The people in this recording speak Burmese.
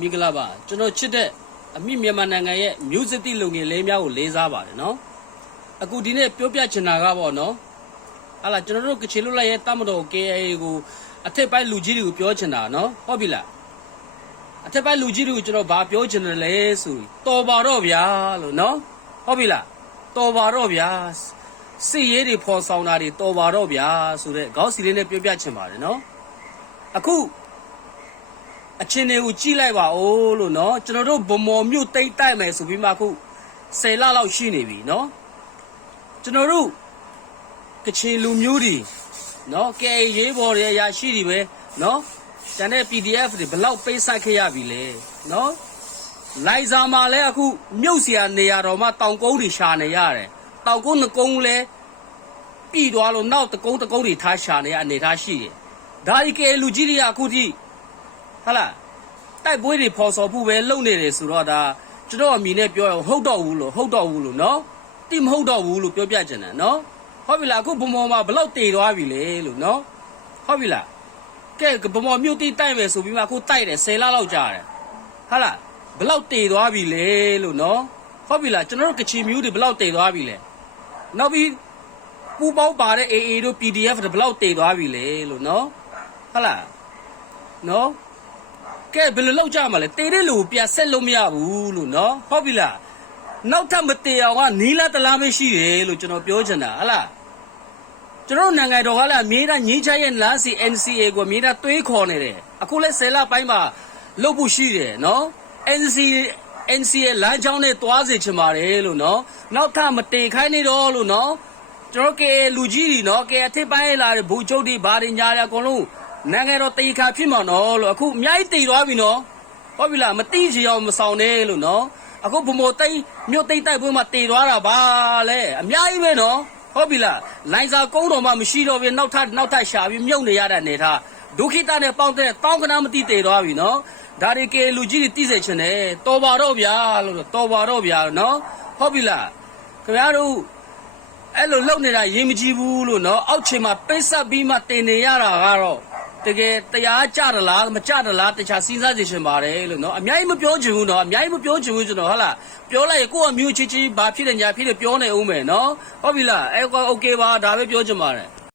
မီဂလာပါကျွန်တော်ချစ်တဲ့အမိမြန်မာနိုင်ငံရဲ့မျိုးစစ်တိလုံငယ်လေးများကိုလေးစားပါတယ်နော်အခုဒီနေ့ပြောပြချင်တာကပေါ့နော်ဟာလာကျွန်တော်တို့ကချေလွတ်လိုက်ရဲ့တမတော် KIA ကိုအထက်ပိုင်းလူကြီးတွေကိုပြောချင်တာနော်ဟုတ်ပြီလားအထက်ပိုင်းလူကြီးတွေကိုကျွန်တော်ဘာပြောချင်တယ်လဲဆိုတော်ပါတော့ဗျာလို့နော်ဟုတ်ပြီလားတော်ပါတော့ဗျာစစ်ရေးတွေဖော်ဆောင်တာတွေတော်ပါတော့ဗျာဆိုတဲ့ခေါင်းစီလေးနဲ့ပြောပြချင်ပါတယ်နော်အခုအချင်းတွေကိုကြည့်လိုက်ပါဦးလို့နော်ကျွန်တော်တို့ဗမော်မြို့တိတ်တိုက်မယ်ဆိုပြီးမှအခု10လလောက်ရှိနေပြီနော်ကျွန်တော်တို့ကချင်လူမျိုးတွေနော်ကဲရေးပေါ်တွေရရှိတွေပဲနော်ကျန်တဲ့ PDF တွေဘလောက်ပိတ်ဆိုက်ခဲ့ရပြီလဲနော်လိုက်စာမှာလဲအခုမြုပ်เสียနေရတော့မှတောင်ကုန်းတွေရှာနေရတယ်တောင်ကုန်းနှကုန်းလဲပြီးသွားလို့နောက်တကုန်းတွေထားရှာနေရအနေထားရှိတယ်ဒါဒီကဲလူကြီးတွေကအခုထိဟာလားတိုက်ပွဲတွေဖော်ဆော်ဖို့ပဲလုပ်နေတယ်ဆိုတော့ဒါကျွန်တော်အမိနဲ့ပြောရဟုတ်တော့ဘူးလို့နော်တိမဟုတ်တော့ဘူးလို့ပြောပြချင်တယ်နော်ဟုတ်ပြီလားအခုဗမော်မှာဘလောက်တေသွားပြီလေလို့နော်ဟုတ်ပြီလားကဲဗမော်မြို့တိတိုက်မယ်ဆိုပြီးမှအခုတိုက်တယ်10လလောက်ကြာတယ်ဟာလားဘလောက်တေသွားပြီလေလို့နော်ဟုတ်ပြီလားကျွန်တော်တို့ကချင်မျိုးတွေဘလောက်တေသွားပြီလဲနောက်ပြီးပူပေါင်းပါတဲ့ AA တို့ PDF တွေဘလောက်တေသွားပြီလေလို့နော်ဟုတ်လားနော်ကဲဘယ်လိုလုပ်ကြမှာလဲတေတဲ့လူပြဆက်လို့မရဘူးလို့နော်ဟုတ်ပြီလားနောက်ထပ်မတေအောင်ကနီးလာတလားမရှိတယ်လို့ကျွန်တော်ပြောချင်တာဟလားကျွန်တော်နိုင်ငံတော်ကလည်းအမြဲတမ်းငြိမ်းချမ်းရဲ့လမ်းစီ NCA ကိုအမြဲတမ်းတွေးခေါ်နေတယ်အခုလဲ10လပိုင်းမှာလုပ်ဖို့ရှိတယ်နော် NCA လမ်းကြောင်းနဲ့တွားစေချင်ပါတယ်လို့နော်နောက်ထပ်မတေခိုင်းနေတော့လို့နော်ကျွန်တော်ကလူကြီးတွေနော်ကဲအထက်ပိုင်းလာတဲ့ဘူချုပ်တွေဘာတွေညာရအကုန်လုံးနိုင်ငံတော်တေခါဖြစ်မှာနော်လို့အခုအများကြီးတေသွားပြီနော်ဟုတ်ပြီလားမတိချင်အောင်မဆောင်နဲ့လို့နော်အခုဗမော်တိတ်မြို့တိတ်တိုက်ပွဲမှာတေသွားတာပါလေအများကြီးပဲနော်ဟုတ်ပြီလားလိုင်စာကုန်းတော်မှမရှိတော့ပြီနောက်ထပ်ရှာပြီးမြုပ်နေရတဲ့နေထားဒုက္ခိတနဲ့ပေါင်းတဲ့တောင်းကနာမတိတေသွားပြီနော်ဒါတွေကလူကြီးတွေတိစေချင်တယ်တော်ပါတော့ဗျာလို့တော်ပါတော့ဗျာနော်ဟုတ်ပြီလားခင်ဗျားတို့အဲ့လိုလုပ်နေတာရင်မကြည့်ဘူးလို့နော်အောက်ခြေမှာပိတ်ဆက်ပြီးမှတင်နေရတာကတော့တကယ်တရားကြတယ်လားမကြတယ်လားတခြားစဉ်းစားနေရှင်ပါတယ်လို့နော်အများကြီးမပြောချင်ဘူးနော်အများကြီးမပြောချင်ဘူးကျွန်တော်ဟုတ်လားပြောလိုက်ရင်ကိုယ့်အမျိုးချင်းဘာဖြစ်တယ်ညာဖြစ်တယ်ပြောနေဦးမယ်နော်ဟုတ်ပြီလားအဲ့ကောโอเคပါဒါပဲပြောချင်ပါတယ်